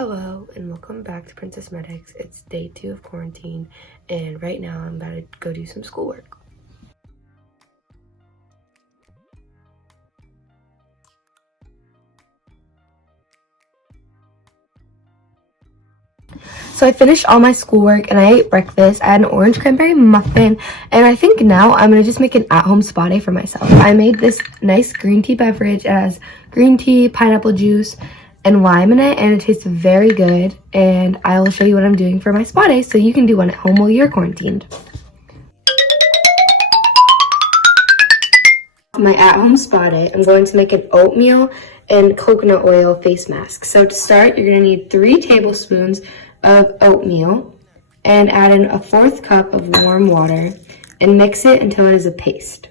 Hello and welcome back to Princess Medics. It's day 2 of quarantine and right now I'm about to go do some schoolwork. So I finished all my schoolwork and I ate breakfast. I had an orange cranberry muffin and I think now I'm going to just make an at-home spa day for myself. I made this nice green tea beverage. It has green tea, pineapple juice, and lime in it, and it tastes very good, and I will show you what I'm doing for my spa day so you can do one at home while you're quarantined. For my at-home spa day, I'm going to make an oatmeal and coconut oil face mask. So to start, you're going to need 3 tablespoons of oatmeal and add in a 1/4 cup of warm water and mix it until it is a paste.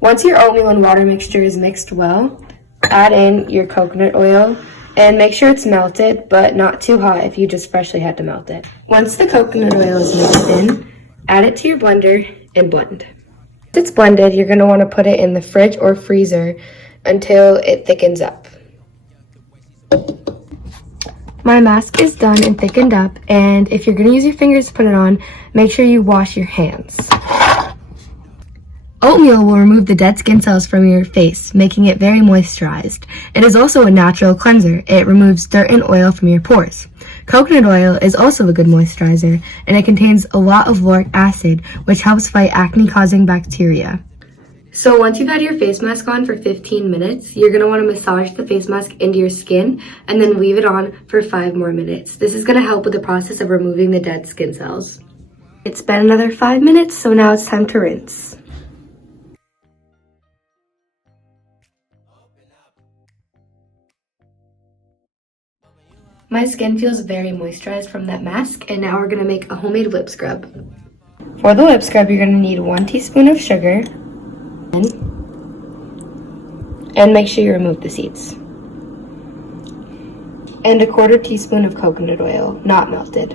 Once your oatmeal and water mixture is mixed well, add in your coconut oil and make sure it's melted, but not too hot if you just freshly had to melt it. Once the coconut oil is mixed in, add it to your blender and blend. Once it's blended, you're going to want to put it in the fridge or freezer until it thickens up. My mask is done and thickened up, and if you're going to use your fingers to put it on, make sure you wash your hands. Oatmeal will remove the dead skin cells from your face, making it very moisturized. It is also a natural cleanser. It removes dirt and oil from your pores. Coconut oil is also a good moisturizer, and it contains a lot of lauric acid, which helps fight acne-causing bacteria. So once you've had your face mask on for 15 minutes, you're going to want to massage the face mask into your skin and then leave it on for 5 more minutes. This is going to help with the process of removing the dead skin cells. It's been another 5 minutes, so now it's time to rinse. My skin feels very moisturized from that mask, and now we're going to make a homemade lip scrub. For the lip scrub, you're going to need 1 teaspoon of sugar, and make sure you remove the seeds, and a 1/4 teaspoon of coconut oil, not melted.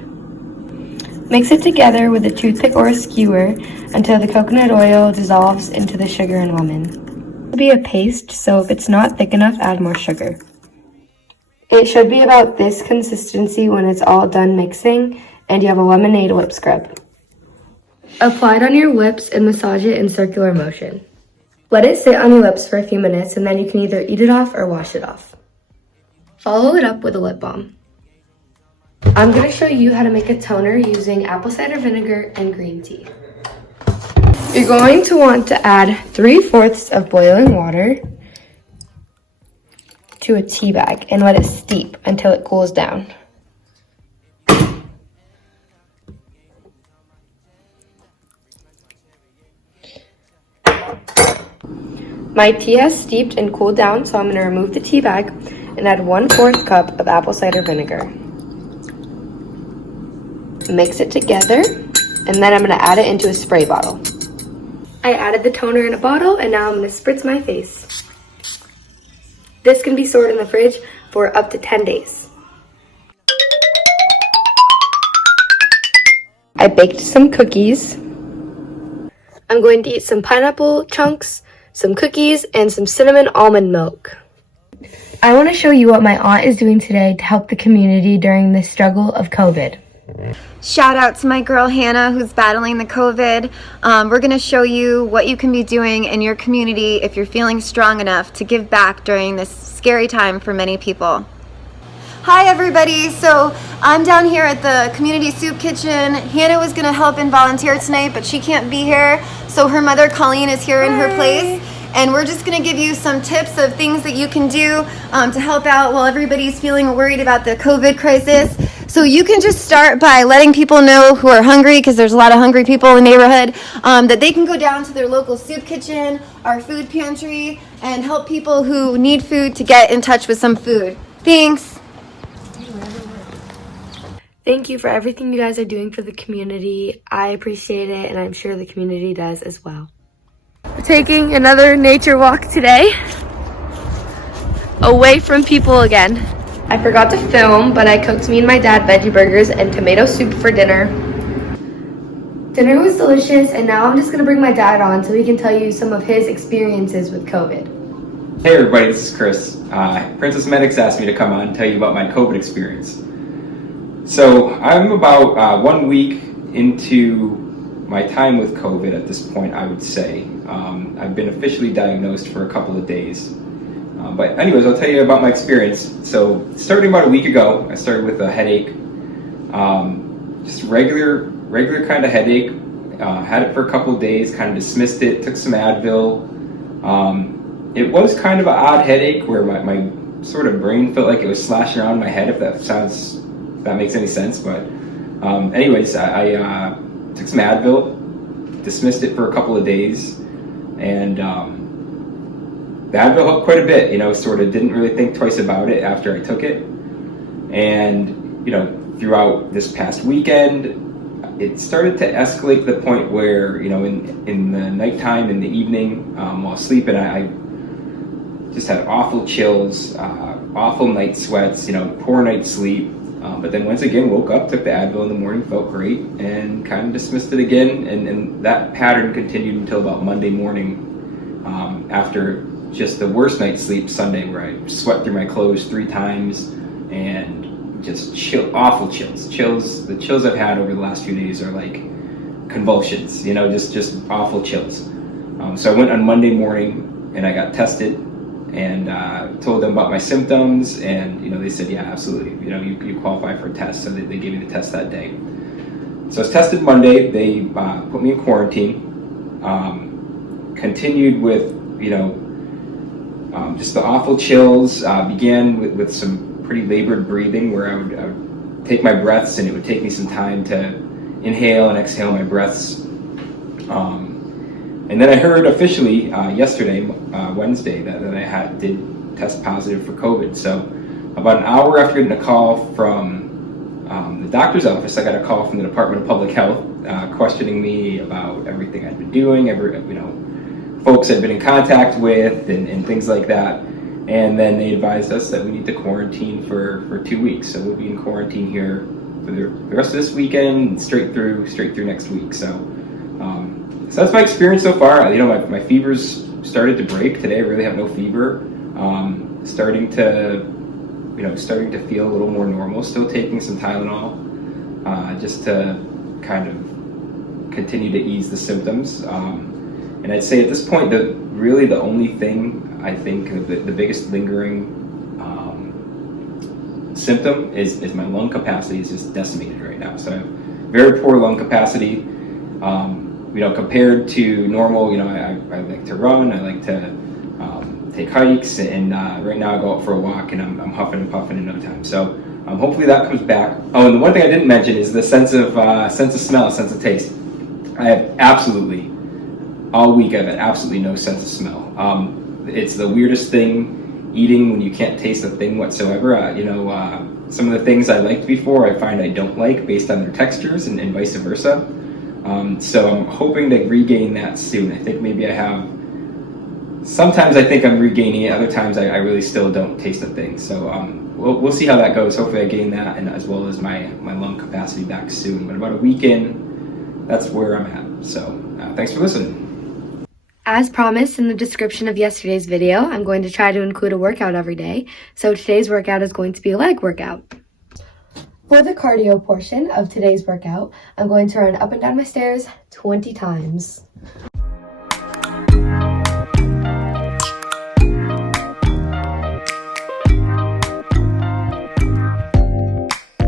Mix it together with a toothpick or a skewer until the coconut oil dissolves into the sugar and lemon. It will be a paste, so if it's not thick enough, add more sugar. It should be about this consistency when it's all done mixing and you have a lemonade lip scrub. Apply it on your lips and massage it in circular motion. Let it sit on your lips for a few minutes and then you can either eat it off or wash it off. Follow it up with a lip balm. I'm going to show you how to make a toner using apple cider vinegar and green tea. You're going to want to add 3/4 of boiling water to a tea bag and let it steep until it cools down. My tea has steeped and cooled down, so I'm going to remove the tea bag and add 1/4 cup of apple cider vinegar. Mix it together, and then I'm going to add it into a spray bottle. I added the toner in a bottle, and now I'm going to spritz my face. This can be stored in the fridge for up to 10 days. I baked some cookies. I'm going to eat some pineapple chunks, some cookies, and some cinnamon almond milk. I want to show you what my aunt is doing today to help the community during the struggle of COVID. Shout out to my girl Hannah, who's battling the COVID. We're going to show you what you can be doing in your community if you're feeling strong enough to give back during this scary time for many people. Hi everybody, so I'm down here at the community soup kitchen. Hannah was going to help and volunteer tonight, but she can't be here, so her mother Colleen is here in her place. And we're just going to give you some tips of things that you can do to help out while everybody's feeling worried about the COVID crisis. So you can just start by letting people know who are hungry, because there's a lot of hungry people in the neighborhood, that they can go down to their local soup kitchen, our food pantry, and help people who need food to get in touch with some food. Thanks. Thank you for everything you guys are doing for the community. I appreciate it, and I'm sure the community does as well. We're taking another nature walk today, away from people again. I forgot to film, but I cooked me and my dad veggie burgers and tomato soup for dinner. Dinner was delicious, and now I'm just going to bring my dad on so he can tell you some of his experiences with COVID. Hey everybody, this is Chris. Princess Medics asked me to come on and tell you about my COVID experience. So I'm about 1 week into my time with COVID at this point, I would say. I've been officially diagnosed for a couple of days. But anyways, I'll tell you about my experience. So starting about a week ago, I started with a headache. Just regular kind of headache. Had it for a couple of days, kind of dismissed it, took some Advil. It was kind of an odd headache where my sort of brain felt like it was slashing around my head, if that makes any sense. But anyways, I took some Advil, dismissed it for a couple of days, and the Advil helped quite a bit. Sort of didn't really think twice about it after I took it. And throughout this past weekend, it started to escalate to the point where, in the nighttime, in the evening, while sleeping, I just had awful chills, awful night sweats, poor night's sleep. But then once again, woke up, took the Advil in the morning, felt great, and kind of dismissed it again. And that pattern continued until about Monday morning, after just the worst night's sleep Sunday, where I sweat through my clothes 3 times and just awful chills. The chills I've had over the last few days are like convulsions, just awful chills. So I went on Monday morning and I got tested and told them about my symptoms, and they said, yeah, absolutely, you qualify for a test. So they gave me the test that day. So I was tested Monday. They put me in quarantine. Continued with just the awful chills. Began with some pretty labored breathing, where I would take my breaths, and it would take me some time to inhale and exhale my breaths. And then I heard officially yesterday, Wednesday, that I did test positive for COVID. So about an hour after getting a call from the doctor's office, I got a call from the Department of Public Health questioning me about everything I'd been doing, folks I'd been in contact with, and things like that. And then they advised us that we need to quarantine for 2 weeks. So we'll be in quarantine here for the rest of this weekend, straight through next week. So that's my experience so far. My fever's started to break today. I really have no fever. Starting to feel a little more normal. Still taking some Tylenol, just to kind of continue to ease the symptoms. And I'd say at this point, the only thing I think the biggest lingering symptom is my lung capacity is just decimated right now. So I have very poor lung capacity. Compared to normal, I like to run, I like to take hikes, and right now I go out for a walk and I'm huffing and puffing in no time. So hopefully that comes back. Oh, and the one thing I didn't mention is the sense of smell, sense of taste. I have absolutely, all week I've had absolutely no sense of smell. It's the weirdest thing, eating when you can't taste a thing whatsoever. Some of the things I liked before, I find I don't like based on their textures, and vice versa. So I'm hoping to regain that soon. I think maybe I have. Sometimes I think I'm regaining it. Other times I really still don't taste a thing. So we'll see how that goes. Hopefully I gain that, and as well as my lung capacity back soon. But about a week in, that's where I'm at. So thanks for listening. As promised in the description of yesterday's video, I'm going to try to include a workout every day. So today's workout is going to be a leg workout. For the cardio portion of today's workout, I'm going to run up and down my stairs 20 times.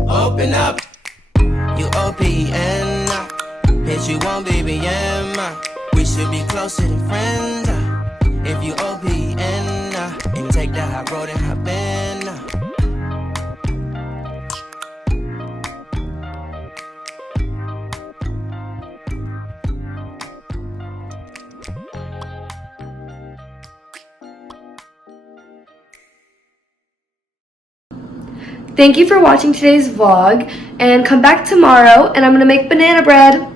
Open up, you O.P.E.N. Bitch, you won't B.B.M. We should be closer than friends. If you O.P.E.N. and take the high road and hop in. Thank you for watching today's vlog, and come back tomorrow and I'm gonna make banana bread.